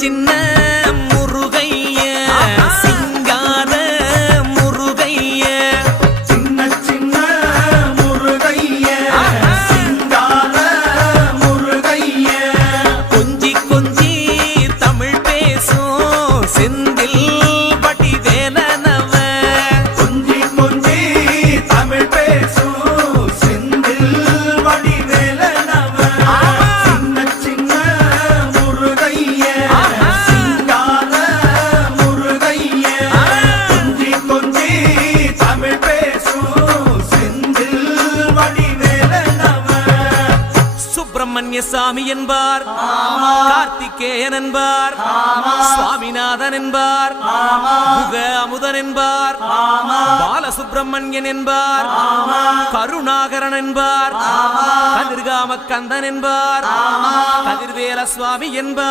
சின்ன முருகைய சிங்கார முருகைய சின்ன சின்ன முருகைய சிங்கார முருகைய கொஞ்சி கொஞ்சி தமிழ் பேசும் செந்தில் வடிவேலனவ கொஞ்சி கொஞ்சி தமிழ் பேசும் செந்தில் வடிவேலனவ சின்ன சின்ன முருகைய சிங்கார முருகைய கொஞ்சி கொஞ்சி தமிழ் பேசும் செந்தில் வடிவேலனவ சுப்பிரமணிய சாமி என்பார், கார்த்திகேயன் என்பார், சுவாமிநாதன் என்பார், முக அமுதன் என்பார், பாலசுப்பிரமணியன் என்பார், கருணாகரன் என்பார், கதிர்காம கந்தன் என்பார், கதிர்வேல சுவாமி என்பார்.